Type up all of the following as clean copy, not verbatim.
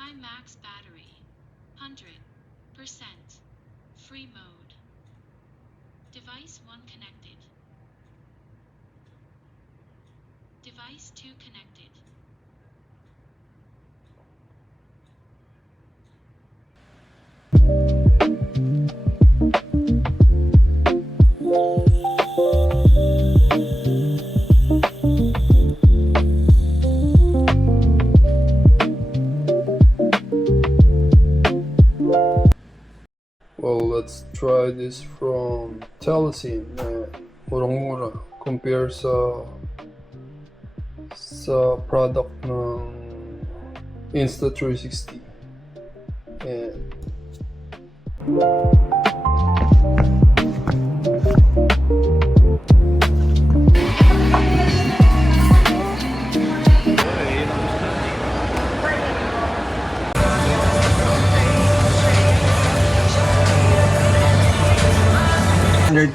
High max battery. 100%. Free mode. Device 1 connected. Device 2 connected. Well, let's try this from Telesin. Murang-mura compare sa product ng Insta360. And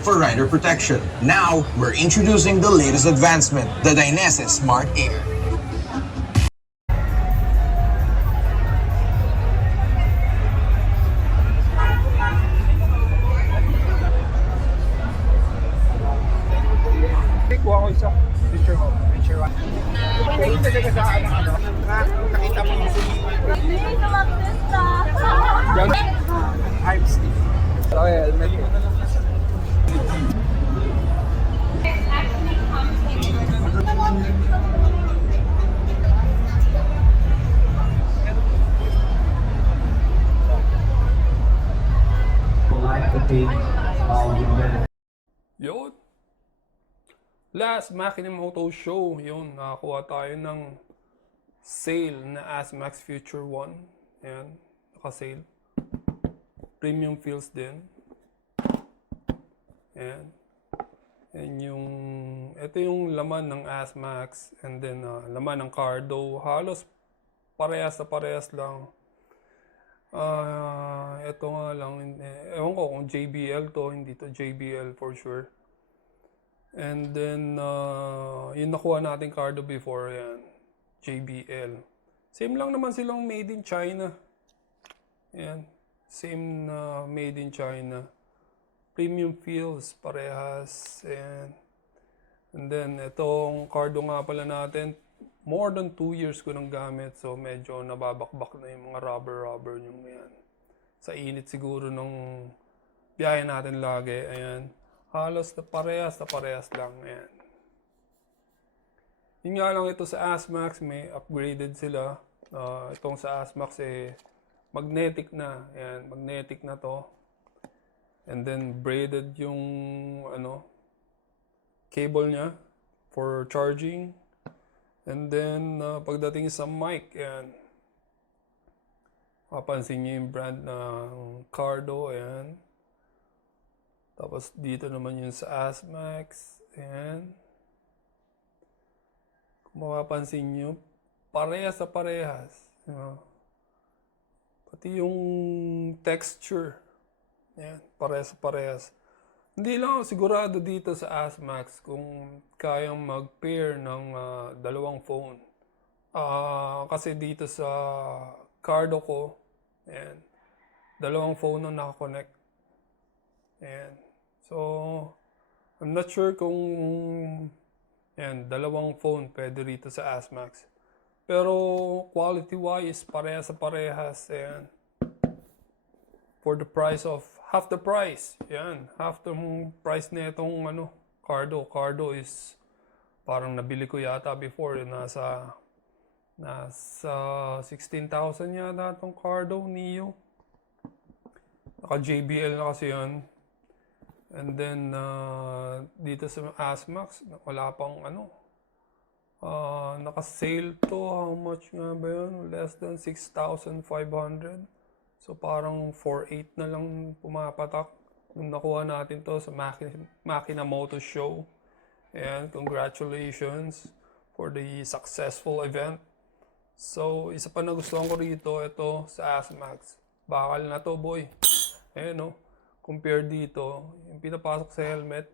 for rider protection. Now, we're introducing the latest advancement, the Dynesis Smart Air. Kuha ko isa. Picture mo. Picture one. Ito talaga sa ano. Nakita mo yung yung hype stick. So, helmet ko. yun. Last Makina-Moto Show. Yun, nakakuha tayo ng sale na ASMAX Future 1. Ayan, naka-sale. Premium feels din. Ayan. Ito yung laman ng ASMAX and then laman ng Cardo. Halos parehas na parehas lang. Ito nga lang, ewan ko kung JBL to, hindi to JBL for sure. And then, yung nakuha natin Cardo before, yan, JBL. Same lang naman silang made in China. Yan, same na made in China. Premium feels, parehas. And then, itong Cardo nga pala natin, more than 2 years ko nang gamit. So, medyo nababakbak na yung mga rubber yung yan. Sa init siguro nung biyahe natin lagi. Ayan. Halos na parehas lang. Ayan. Yun nga lang ito sa ASMAX, may upgraded sila. Itong sa ASMAX magnetic na. Ayan, magnetic na to. And then braided yung cable niya for charging. And then pagdating sa mic, ayan. Mapansin niyo yung brand ng Cardo, ayan. Tapos dito naman yung sa ASMAX, ayan. Kung mapapansin niyo, parehas sa parehas. Pati yung texture, ayan, parehas sa parehas. Hindi lang ako sigurado dito sa ASMAX kung kayang mag-pair ng dalawang phone. Kasi dito sa Cardo ko, ayan, dalawang phone ang nakakonect. Ayan. So, I'm not sure kung ayan, dalawang phone pwede rito sa ASMAX. Pero quality-wise, parehas sa parehas. Ayan. For the price of half the price. Yan, half the price na itong Cardo. Cardo is parang nabili ko yata before, nasa 16,000 yata itong Cardo Neo. Naka JBL na kasi yan. And then dito sa ASMAX, wala pang naka-sale to. How much nga ba yun? Less than 6,500. So parang 4.8 na lang pumapatak nung nakuha natin to sa Makina-Moto Show. And congratulations for the successful event. So isa pa nagustuhan ko rito, ito sa ASMAX. Bakal na to, boy. Ayan compare dito, yung pinapasok sa helmet.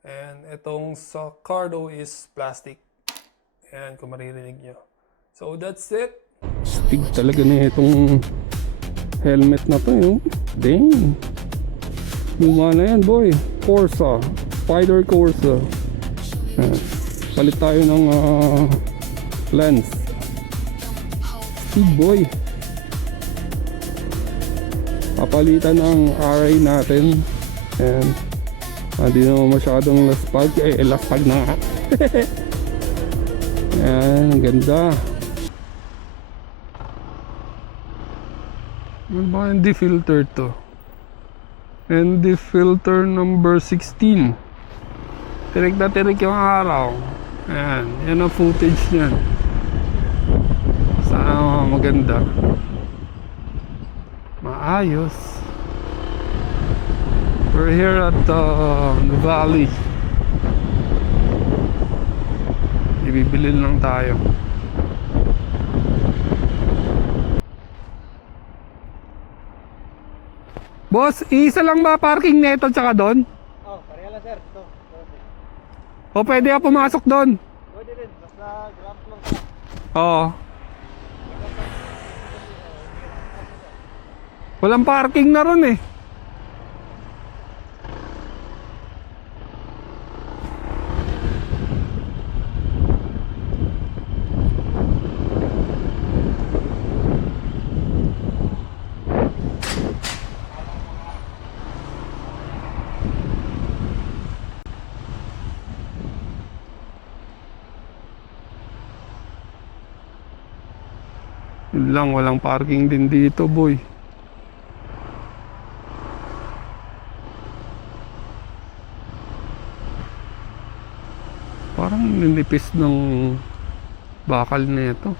And itong sa Cardo is plastic. Ayan, kung maririnig nyo. So that's it. astig talaga na itong helmet na to yun. Dang. Luma na yan boy. Corsa. Spider Corsa. Palit tayo ng lens. Astig boy. Papalitan ng RA natin. And hindi naman masyadong laspag. Laspag na nga. Ayan, ang ganda. Ano ba ND filter to? ND filter number 16. Tirik na tirik yung araw. Ayan, yan ang footage niyan. Sana maganda. Maayos. We're here at the valley. Ibibili lang tayo. Boss, isa lang ba parking neto tsaka doon? Oh, pareha lang sir. Ito. O pwede ako pumasok doon? Pwede din. Basta ground floor. Oo. Walang parking na ron eh. Yun lang, walang parking din dito boy. Parang ninipis ng bakal na ito.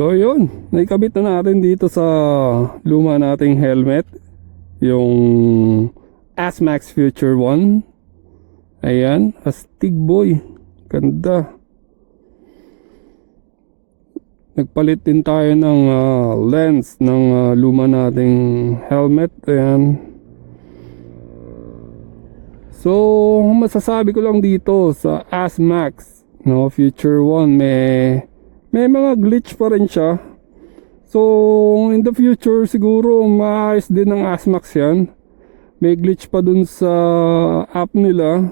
So yun, naikabit na natin dito sa luma nating helmet, yung ASMAX Future 1. Ayan, astig boy, ganda. Nagpalit din tayo ng lens ng luma nating helmet. Ayan. So masasabi ko lang dito sa ASMAX Future 1, may mga glitch pa rin siya. So in the future siguro maayos din ng ASMAX yan. May glitch pa dun sa app nila.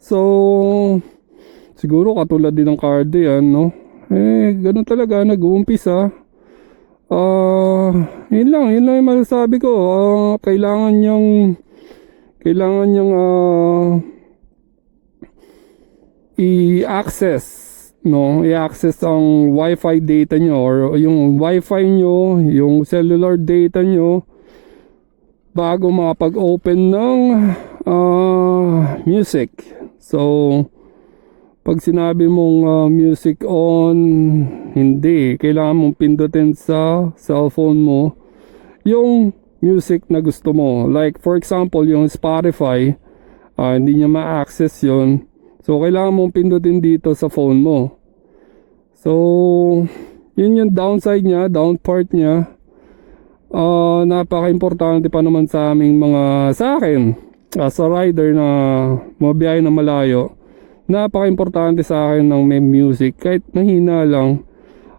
So siguro katulad din ng card yan, no? Ganun talaga nag-uumpisa. Yun lang yung masasabi ko. Kailangan niyang i-access, no, i-access ang Wi-Fi data nyo or yung Wi-Fi nyo, yung cellular data nyo bago makapag-open ng music. So pag sinabi mong music on, hindi, kailangan mong pindutin sa cellphone mo yung music na gusto mo. Like for example yung Spotify, hindi niya ma-access yun. So kailangan mong pindutin dito sa phone mo. So yun yung downside niya, down part niya. Napaka-importante pa naman sa amin sa akin as a rider na mabiyahe na malayo. Napaka-importante sa akin ng may music kahit mahina lang.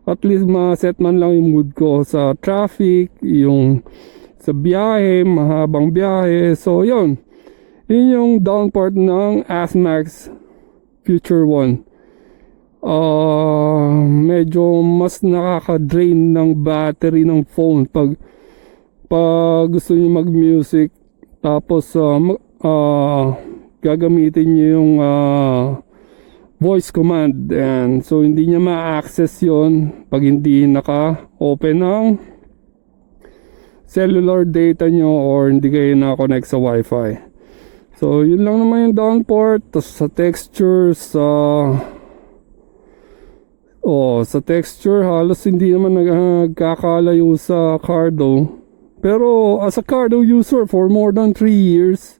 At least ma-set man lang yung mood ko sa traffic, yung sa biyahe, mahabang biyahe. So yun yung down part ng ASMAX Future 1. Medyo mas nakaka-drain ng battery ng phone pag gusto niyo mag-music, tapos gagamitin niyo yung voice command, and so hindi niya ma-access yon pag hindi naka-open ng cellular data nyo or hindi kayo na-connect sa Wi-Fi. So yun lang naman yung down port. Tapos sa textures, Oh, sa texture halos hindi naman nagkakalayo sa Cardo. Pero as a Cardo user for more than 3 years,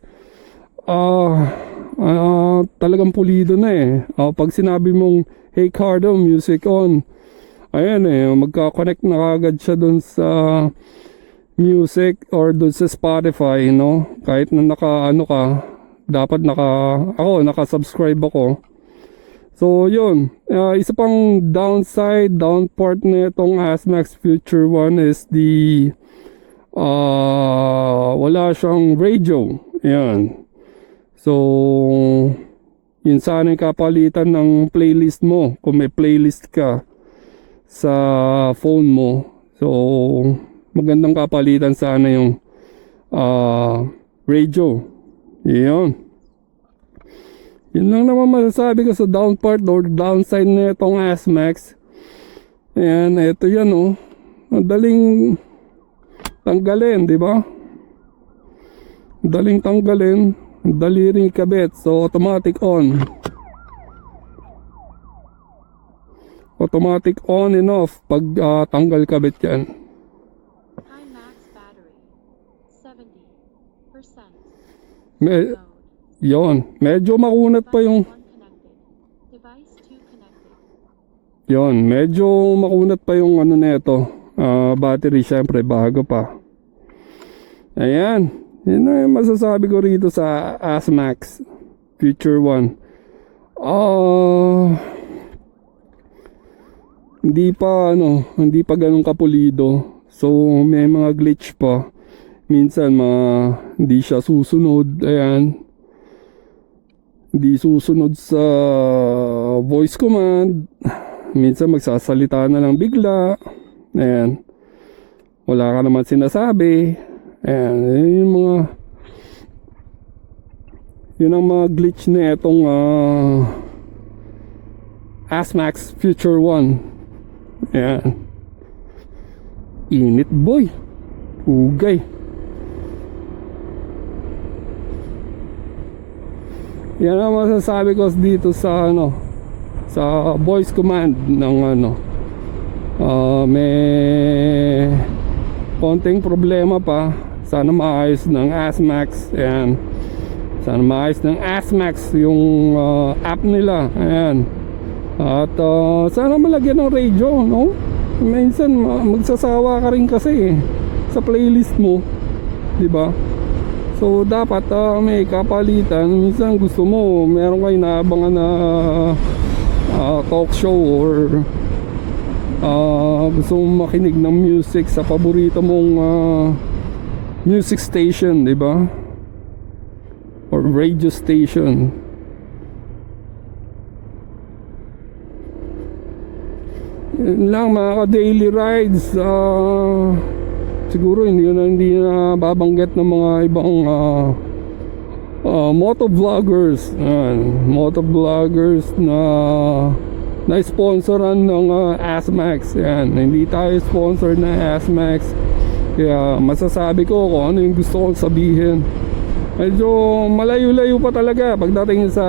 talagang pulido na eh. Pag sinabi mong, hey Cardo, music on, ayan eh, magka-connect na kagad siya dun sa music or dun sa Spotify, no? Kahit na dapat naka-subscribe ako. So yun, isa pang downpart na itong ASMAX Future 1 is wala siyang radio. Ayan. So yun sana yung kapalitan ng playlist mo kung may playlist ka sa phone mo. So magandang kapalitan sana yung radio. Yun. Yun lang naman masasabi ko sa downpart or downside na itong ASMAX. Ayan, ito yan oh. Madaling tanggalin, di ba? Madaling tanggalin, dali rin ikabit. So automatic on. Automatic on and off pag tanggal kabit yan. High max battery. 70%. Mode. Yon, medyo makunat pa yung Device 2 connected. yon, medyo makunat pa yung ano nito. Battery syempre bago pa. Ayan, yun na yung masasabi ko rito sa ASMAX Future 1. Hindi pa ganun kapulido. So may mga glitch pa. Minsan hindi siya susunod. Ayan. Hindi susunod sa voice command. Minsan magsasalita na lang bigla. Ayan. Wala ka naman sinasabi. Ayan. Yun ang mga glitch na itong ASMAX Future 1. Ayan. Init boy. Ugay. Yan ang masasabi ko dito sa sa voice command ng may konting problema pa. Sana maayos ng ASMAX. Ayan. Sana maayos ng ASMAX yung app nila. Ayan. At sana malagyan ng radio, no? Minsan magsasawa ka rin kasi sa playlist mo, di ba? So dapat may kapalitan. Minsan gusto mo meron kayo naabangan na talk show or gusto mong makinig ng music sa paborito mong music station, di ba? Or radio station. Yun lang mga ka-daily rides. Siguro hindi na babanggit ng mga ibang motovloggers. Motovloggers na sponsoran ng ASMAX. Yan. Hindi tayo sponsor ng ASMAX. Kaya masasabi ko kung ano yung gusto kong sabihin. Medyo malayo-layo pa talaga pagdating sa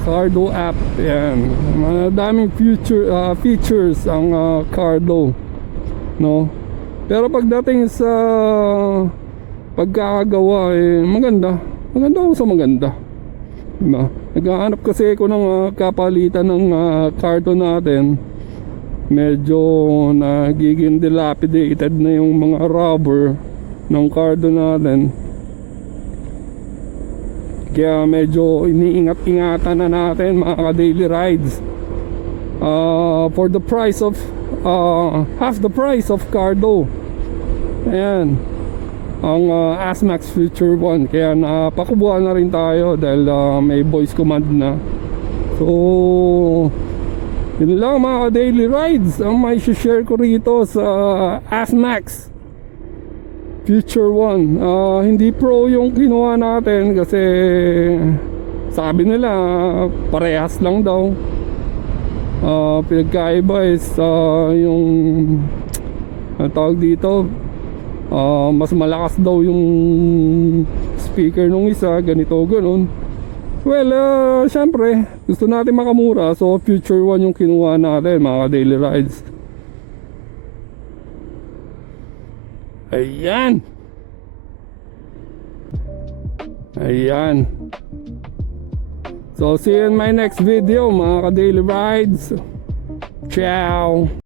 Cardo app. Yan. Daming features ang Cardo, no? Pero pagdating sa pagkakagawa maganda ako sa maganda, diba? Naghahanap kasi ako ng kapalitan ng Cardo natin. Medyo nagiging dilapidated na yung mga rubber ng Cardo natin. Kaya medyo iniingat-ingatan na natin mga ka-daily rides. For the price of half the price of Cardo. Ayan. Ang ASMAX Future 1. Kaya napakubuhan na rin tayo dahil may voice command na. So yun lang mga ka-daily rides ang may share ko rito sa ASMAX Future 1. Hindi pro yung kinuha natin kasi sabi nila parehas lang daw. Pinagkaiba is yung tawag dito, mas malakas daw yung speaker nung isa, ganito ganon. Well, syempre, gusto natin makamura. So, Future 1 yung kinuha natin, mga daily rides. Ayan. Ayan. So, see you in my next video, mga ka-daily rides. Ciao.